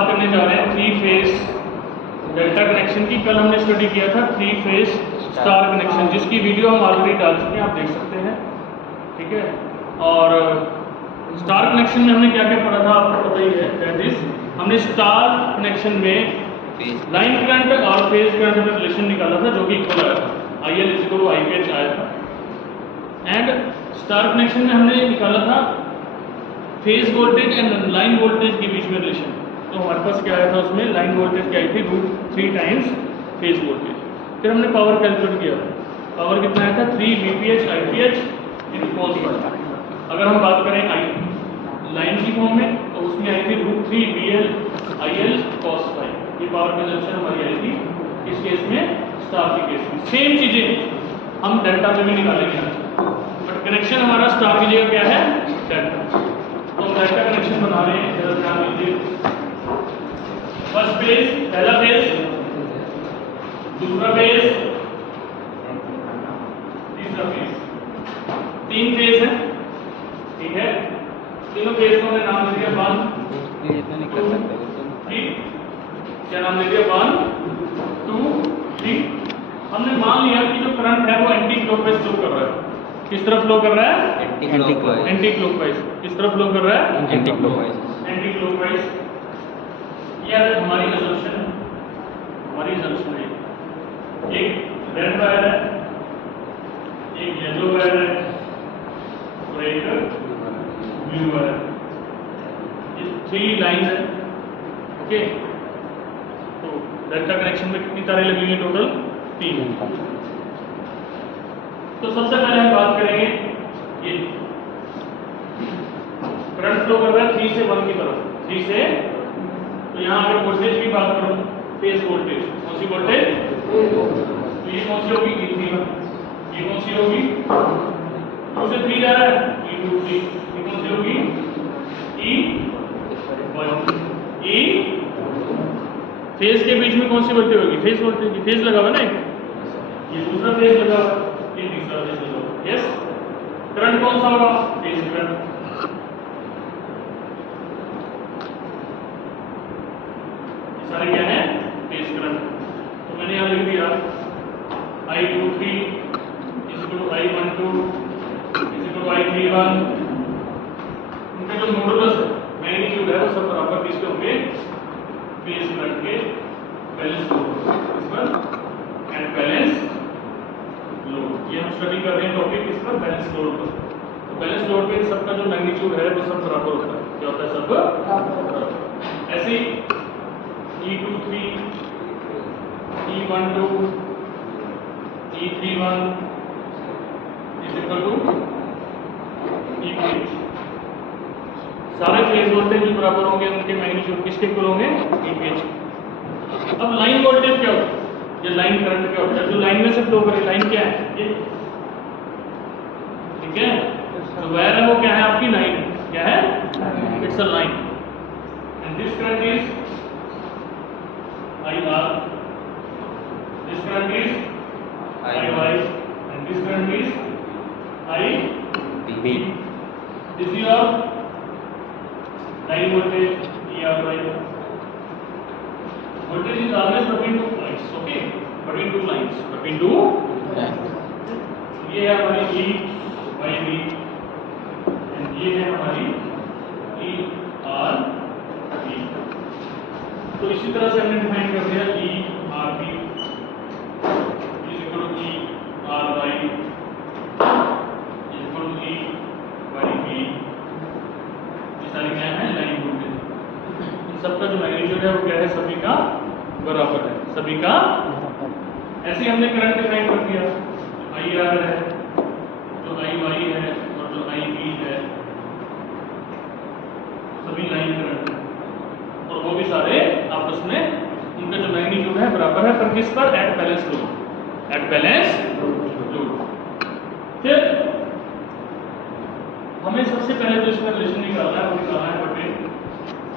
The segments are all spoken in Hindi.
बात करने जा रहे हैं 3 फेज डेल्टा कनेक्शन की। कल हमने स्टडी किया था 3 फेज स्टार कनेक्शन, जिसकी वीडियो हम ऑलरेडी डाल चुके हैं, आप देख सकते हैं, ठीक है। और स्टार कनेक्शन में हमने क्या क्या पढ़ा था आपको पता ही है। दैट इज हमने स्टार कनेक्शन में लाइन करंट और फेज करंट में रिलेशन निकाला था, जो कि इक्वल आया था, IL = IPH आया था। एंड स्टार कनेक्शन में हमने निकाला था phase voltage and line voltage के बीच में रिलेशन। तो हमारे पास क्या आया था उसमें, लाइन वोल्टेज क्या आई थी, √3 टाइम्स फेज वोल्टेज। फिर हमने पावर कैलकुलेट किया, पावर कितना आया था 3 VPH IPH इन cos फाई। अगर हम बात करें लाइन की फॉर्म में तो उसमें आई थी √3 VL IL cos फाई। ये पावर कंजम्पशन हमारी आई थी इस केस में, स्टार के केस में। सेम चीजें हम डेल्टा में भी निकालेंगे, बट कनेक्शन हमारा स्टार की जगह क्या है, डेल्टा। तो हम डेल्टा कनेक्शन बना रहे हैं, जरा ध्यान दीजिए। फर्स्ट फेज, पहला फेज, दूसरा फेज, तीसरा फेज, 3 फेज है, ठीक है। तीनों फेज को हमने नाम दे दिया 1 इतना नहीं कर सकते 3। क्या नाम दे दिया 1 2 3। हमने मान लिया कि जो करंट है वो एंटी क्लॉकवाइज फ्लो कर रहा है। किस तरफ फ्लो कर रहा है, एंटी क्लॉकवाइज। किस तरफ फ्लो कर रहा है, एंटी क्लॉकवाइज। Anti clockwise. यह हमारी असम्पशन है, हमारी असम्पशन है। एक रेड वायर है, एक येलो वायर है और एक ब्लू वायर। ये 3 लाइंस है, ओके। तो डेल्टा कनेक्शन में कितनी तारें लगेंगी टोटल, 3। तो सबसे पहले हम बात करेंगे, ये करंट फ्लो कर रहा है 3 से 1 की तरफ, 3 से। तो यहाँ अगर वोल्टेज की बात करूँ, फेज वोल्टेज, कौन सी वोल्टेज, तो ये कौन सी होगी, E3। ये कौन सी होगी, 2 से 3 जा रहा है, E2 3। ये कौन सी होगी, E1। E फेज के बीच में कौन सी वोल्टेज होगी, फेज वोल्टेज। फेज लगा हुआ ना, ये दूसरा फेज लगा हुआ, ये तीसरा फेज लगा हुआ। यस, करंट कौन सा होगा, फेज करंट। सारे क्या है, फेज करंट। तो मैंने यहाँ लिख दिया I23 = I12 = I31। उनके जो मॉडुलस है, मैग्नीट्यूड है, वो सब बराबर किसके होंगे, फेज करंट के बैलेंस लोड इस पर एंड बैलेंस लोड। ये हम स्टडी कर रहे हैं टॉपिक इस पर, बैलेंस लोड पर। तो बैलेंस लोड पे सबका जो मैग्नीट्यूड है वो सब बराबर होता है। क्या होता है, सब बराबर। ऐसे ही E23 E12 E31 = E3। सारे फेज वोल्टेज भी बराबर होंगे, उनके मैग्नीट्यूड किसके इक्वल होंगे, EPH। अब लाइन वोल्टेज क्या होता है, ये लाइन करंट क्या होता है, जो लाइन में से फ्लो करे। लाइन क्या है, ये, ठीक है। तो वायर है वो क्या है, आपकी लाइन है, क्या है, it's a line. And this current is IR, this current is IY, and this current is IB। This is your line voltage, ERY. Voltage is always between 2 points, okay? Between 2 lines, between 2 lines. ये है हमारी EYB and ये है हमारी ERB। तो इसी तरह से हमने डिफाइन कर दिया ERB = ERY EYB। सारी क्या है, लाइन वोल्टेज। इन सबका जो मैग्नीट्यूड है वो क्या है, सभी का बराबर है, सभी का। ऐसे हमने करंट डिफाइन कर दिया, IR है, जो IY है और जो IB है, सभी लाइन करंट है। और वो भी सारे आपस में उनका जो मैग्नीट्यूड है बराबर है, पर किस पर, at balance load, at balance load. फिर हमें सबसे पहले जो इसमें रिलेशन निकालना है वो निकालना है बिटवीन,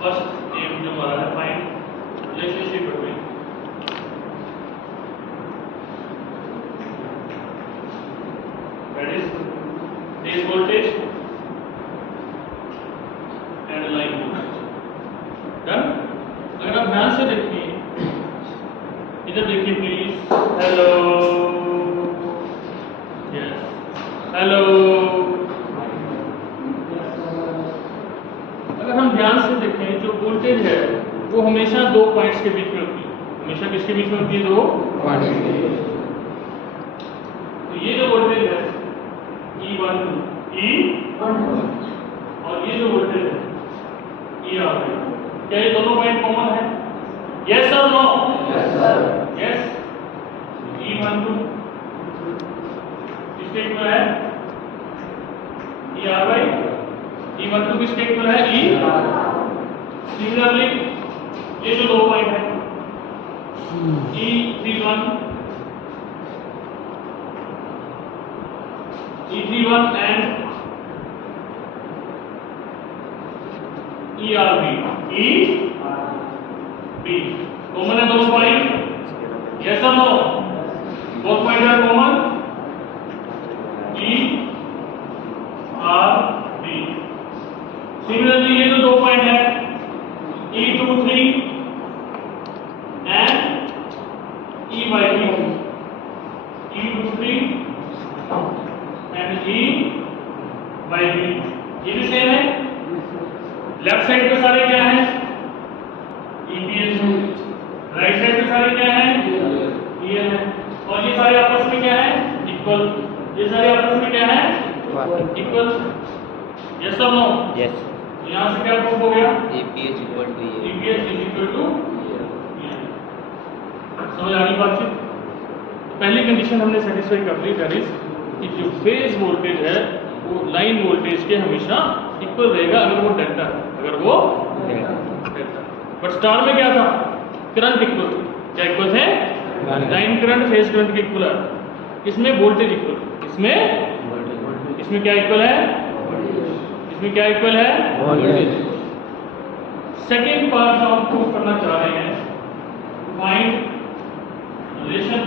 फर्स्ट एम जो हमारा है, find relationship between that is phase voltage and line voltage. Done. ध्यान से देखें, जो वोल्टेज है वो हमेशा दो पॉइंट्स के बीच में होती है। हमेशा किसके बीच में होती है? दो पॉइंट्स। तो ये जो वोल्टेज है E12 और ये जो वोल्टेज है ER2, क्या ये दोनों पॉइंट कॉमन है? यस और नो? यस। E12 किसके इक्वल है? ER E12 किसके इक्वल है? E। सिमिलरली ये जो दो पॉइंट है E31 एंड ERB कॉमन है दोनों पॉइंट? यस और no? Both point are common. ERB। Similarly ये जो दो पॉइंट है E23 and E23 and E ये भी सेम है। लेफ्ट साइड पे सारे क्या हैं? EPS। राइट साइड पे सारे क्या हैं? EL है। और ये सारे आपस में क्या है? इक्वल। ये सारे आपस में क्या है? इक्वल। यस और नो? यस। यहाँ से क्या प्रूफ हो गया? EPS equal to EPS is equal to. समझ आ गई बातचीत? पहली कंडीशन हमने सेटिस्फाई कर ली, दैट इज कि जो फेज वोल्टेज है वो लाइन वोल्टेज के हमेशा इक्वल रहेगा अगर वो डेल्टा है, अगर वो डेल्टा। बट स्टार में क्या था? Current equal. क्या इक्वल थे? लाइन करंट फेज करंट के इक्वल है। इसमें वोल्टेज इक्वल। इसमें क्या इक्वल है? इसमें क्या इक्वल है? वोल्टेज। सेकेंड पार्ट जो हम प्रूव करना चाह रहे हैं, find relation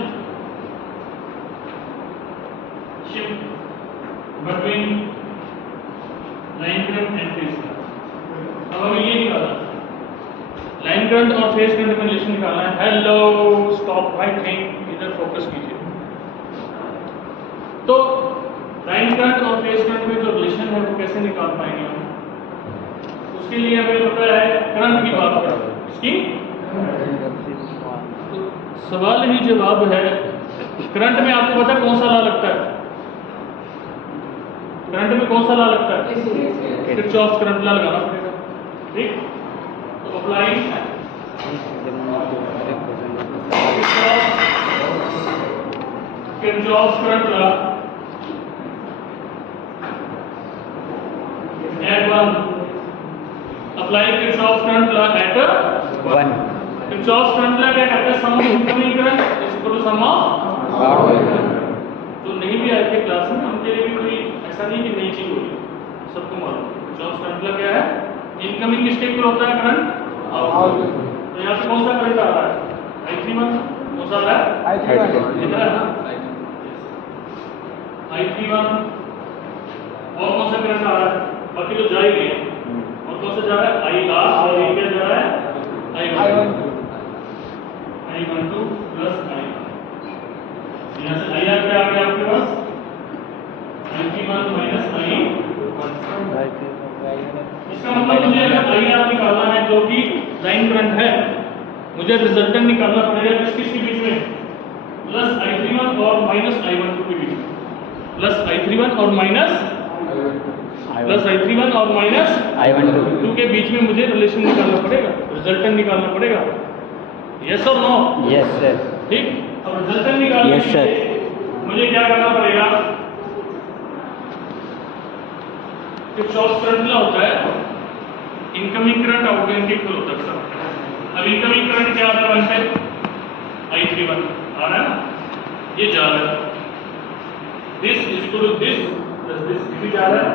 between line current and phase current. अब हमें ये निकालना है, लाइन करंट और फेज करंट का रिलेशन निकालना है। हेलो, स्टॉप राइटिंग, इधर फोकस कीजिए। तो लाइन करंट और फेज करंट में जो रिलेशन है वो कैसे निकाल पाएंगे हम? उसके लिए हमें पता है करंट की बात करें। इसकी तो सवाल ही जवाब है। करंट में आपको पता है कौन सा लॉ लगता है? करंट में कौन सा लॉ लगता है? किरचॉफ करंट लॉ लगाना पड़ेगा। ठीक, तो apply Kirchhoff current law at 1। Apply Kirchhoff current law at 1। Kirchhoff current law क्या कहता है? Sum of incoming current is equal to sum of outgoing current. जो नहीं भी आए थे क्लास में, उनके लिए भी कोई ऐसा नहीं कि नई चीज होगी, सबको मालूम है। किरचॉफ करंट लॉ क्या है? इनकमिंग किसके इक्वल होता है? Current outgoing. तो यहाँ से कौन सा करंट आ रहा है? I31। कौन सा आ रहा है? I31 दिख रहा है ना? I31। और कौन सा करंट आ रहा है? बाकी तो जा ही रही है। और कौन सा जा रहा है? IR। और ये क्या जा रहा है? I12 plus I1। यहाँ से IR क्या आ गया आपके पास? I31 minus I1। इसका मतलब मुझे अगर IR निकालना है जो कि लाइन करंट है, मुझे रिजल्टेंट निकालना पड़ेगा किसके बीच में? प्लस I31 और माइनस I12 के बीच में। प्लस I31 और माइनस I12 के बीच में मुझे रिलेशन निकालना पड़ेगा, रिजल्टेंट निकालना पड़ेगा। यस और नो? Yes sir. ठीक, अब रिजल्टेंट निकालने के लिए मुझे क्या करना पड़ेगा? किरचॉफ करंट लॉ होता है इनकमिंग करंट आउटगोइंग के इक्वल होता है सर। अब इनकमिंग करंट क्या आ रहा है? 1 पे I31 आ रहा है ना, ये जा रहा है। This is equal to this plus this भी जा रहा है।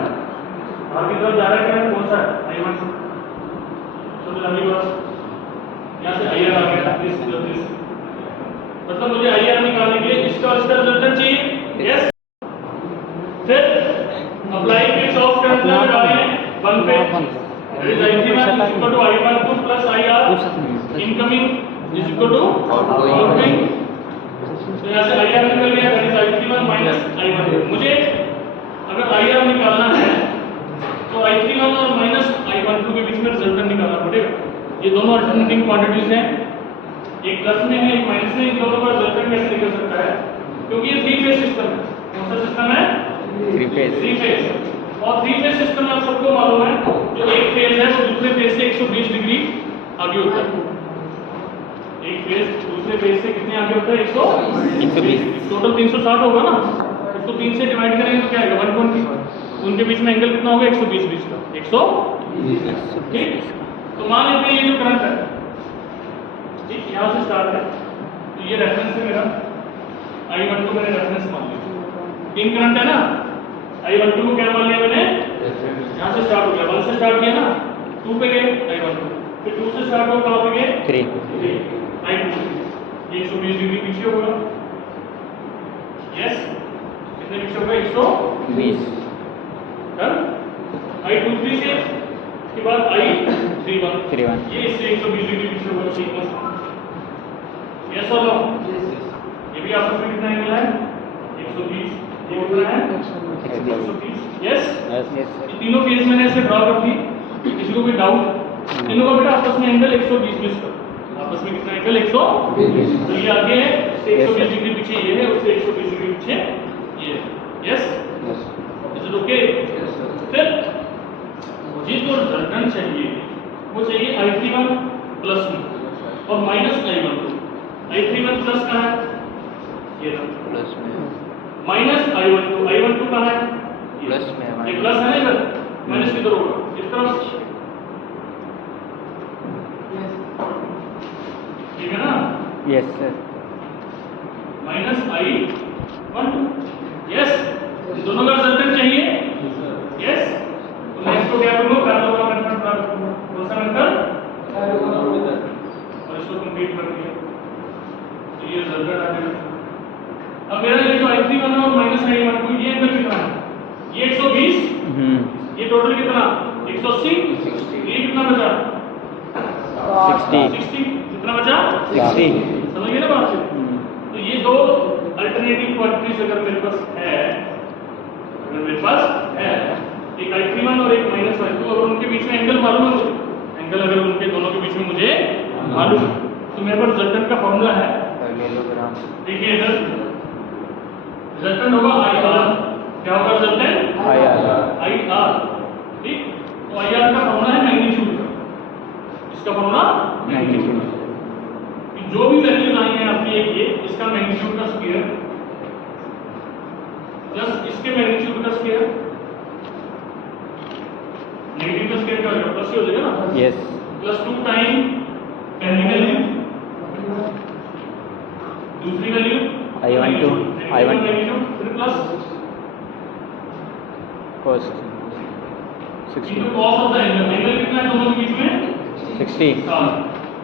बाहर की तरफ जा रहा है करंट कौन सा है? I1। तो अभी बस यहाँ से IR आ गया, दिस प्लस दिस। मतलब मुझे IR निकालने के लिए इसका और इसका रिजल्टेंट चाहिए। यस। फिर अप्लाई किरचॉफ करंट लॉ लगा रहे हैं 1 पे। That is I31 is equal to I12 plus IR। Incoming is equal to outgoing. तो यहाँ से IR निकल गया, that is I31 minus I1। मुझे अगर IR निकालना है तो I31 और माइनस I12 के बीच में रिजल्टेंट निकालना पड़ेगा। ये दोनों अल्टरनेटिंग क्वांटिटीज हैं, एक प्लस में है एक माइनस में, इन दोनों का रिजल्टेंट कैसे निकल सकता है? क्योंकि ये 3 फेज सिस्टम है। कौन सा सिस्टम है? 3 फेज। और 3 फेज सिस्टम में आप सबको मालूम है जो एक फेज है वो दूसरे फेज से 120 डिग्री आगे होता है। एक फेज दूसरे फेज से कितने आगे होता है? 120। टोटल 360 होगा ना, इसको 3 से डिवाइड करेंगे तो क्या आएगा? 120। उनके बीच में एंगल कितना होगा? 120 बीच का 100। ठीक, तो मान लेते हैं ये जो करंट है, ठीक, यहाँ से स्टार्ट है, तो ये रेफरेंस है मेरा I12 मैंने रेफरेंस मान लिया। इन करंट है ना, I12 को क्या मान लिया मैंने? यहाँ से स्टार्ट हो गया, 1 से स्टार्ट किया ना, 2 पे गए I12, फिर 2 से स्टार्ट हो कहाँ पे गए? 3 I2, ये 120 डिग्री पीछे होगा। यस, कितने पीछे होगा? 120। डन। I23 से के बाद I31, ये इससे 120 डिग्री पीछे होगा। ठीक है, यस और नो? ये भी आपस में कितना एंगल है? 120। ये कितना है? 120। यस, ये तीनों केस मैंने ऐसे ड्रॉ कर दी। किसी को कोई डाउट? तीनों का बेटा आपस में एंगल 120 का, आपस में कितना एंगल? 120। तो ये आगे है, इससे 120 डिग्री पीछे ये है, उससे 120 डिग्री पीछे ये है। Yes, is it okay? फिर मुझे जो रिजल्टेंट चाहिए वो चाहिए I31 प्लस में और माइनस I12। I31 प्लस कहाँ है? ये रहा प्लस में, माइनस I12 कहाँ है? प्लस में, ये प्लस है ना इधर, माइनस किधर होगा? इस तरफ, ठीक है ना? Yes sir. Minus I12, yes, दोनों का रिजल्टेंट चाहिए। यस, तो मैं इसको क्या करूँगा? पैरेलल मेथड प्राप्त करूँगा। कौन सा मेथड? और इसको कंप्लीट कर दिया, तो ये रिजल्टेंट आ गया। अब मेरा ये जो I31 और माइनस I12, ये एंगल कितना है? ये 120, ये टोटल कितना? 180। ये कितना बचा? 60। कितना बचा? 60। समझ गए ना बात से? तो ये दो अल्टरनेटिव क्वांटिटीज अगर मेरे पास है, एक I31 और एक माइनस I2, अगर उनके बीच में एंगल मालूम है मुझे, एंगल अगर उनके दोनों के बीच में मुझे मालूम है, तो मेरे पास रिजल्टेंट का फॉर्मूला है। देखिए इधर रिजल्टेंट होगा IR। क्या होगा रिजल्टेंट? IR। ठीक, तो IR का फॉर्मूला है मैग्नीट्यूड का। इसका फॉर्मूला मैग्नीट्यूड, जो भी वैल्यूज आई हैं आपकी एक ये, इसका मैग्नीट्यूड का स्क्वायर प्लस इसके मैग्नीट्यूड का स्क्वायर, नेगेटिव का स्क्वायर क्या हो जाएगा? प्लस ही हो जाएगा ना? यस, प्लस 2 टाइम पहली वैल्यू, दूसरी वैल्यू I12 मैग्नीट्यूड, फिर plus cos 60 into cos of the angle. Angle कितना है दोनों के बीच में? 60।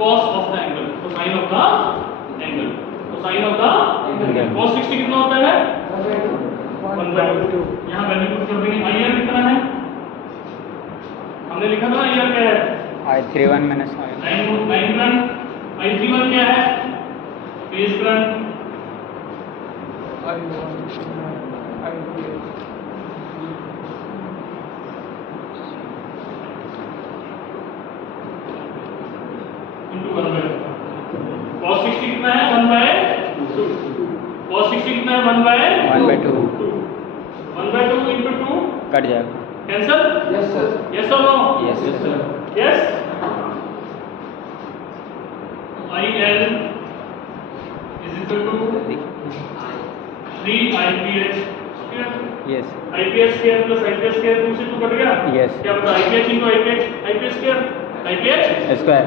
cos ऑफ द एंगल, तो साइन ऑफ द एंगल, तो sine of the angle. cos 60 कितना होता है? 1/2। यहाँ वैल्यू पुट कर देंगे। IR कितना है? हमने लिखा था IR क्या है? I31 minus 9 current. I31 क्या है? Phase current. इंटू 1/2। cos 60 कितना है? 1/2। cos 60 कितना है? 1/2। 1/2 इंटू 2 कट जाएगा, कैंसल? Yes sir. यस और no? Yes sir. Yes, IL is equal to 3 IPH square. Yes, IPH square plus IPH square, 2 से 2 कट गया। यस, क्या बता? IPH into IPH square, IPH square.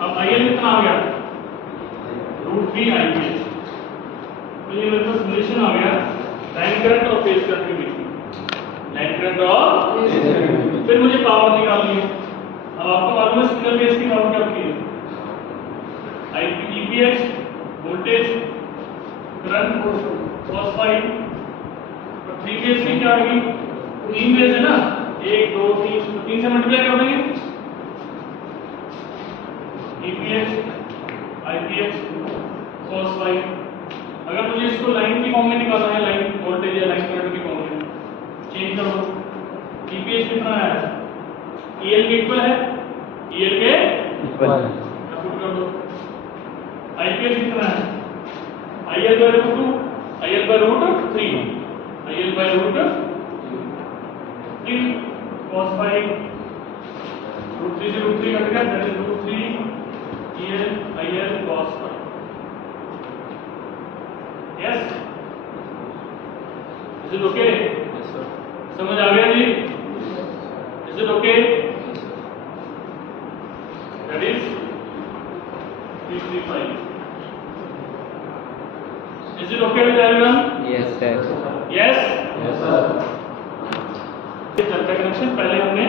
अब IL कितना आ गया? √3 IPH। तो ये मेरे पास रिलेशन आ गया लाइन करंट और फेज करंट के बीच में, लाइन करंट और फेज करंट। फिर मुझे पावर निकालनी है। अब आपको मालूम है सिंगल फेज की पावर क्या होती है? IPH voltage current cos phi, और 3 फेज की क्या होगी? 3 फेज है ना, 1 2 3, तो 3 से मल्टीप्लाई कर देंगे। EPH IPH cos phi. अगर मुझे इसको लाइन की फॉर्म में निकालना है, लाइन वोल्टेज या लाइन करंट की फॉर्म में, चेंज करो कितना है? EL के इक्वल है, EL के इक्वल पुट कर दो। IPS कितना है? IL by root 2, IL by root 3, IL by root 3 cos phi root 3 से root 3 कट गया, that is root 3 EL IL cos phi. Yes? Is it okay? Yes, sir. समझ आ गया जी? Is it okay? That is 335. Is it okay with everyone? Yes, sir. Yes? Yes, sir. Delta connection पहले हमने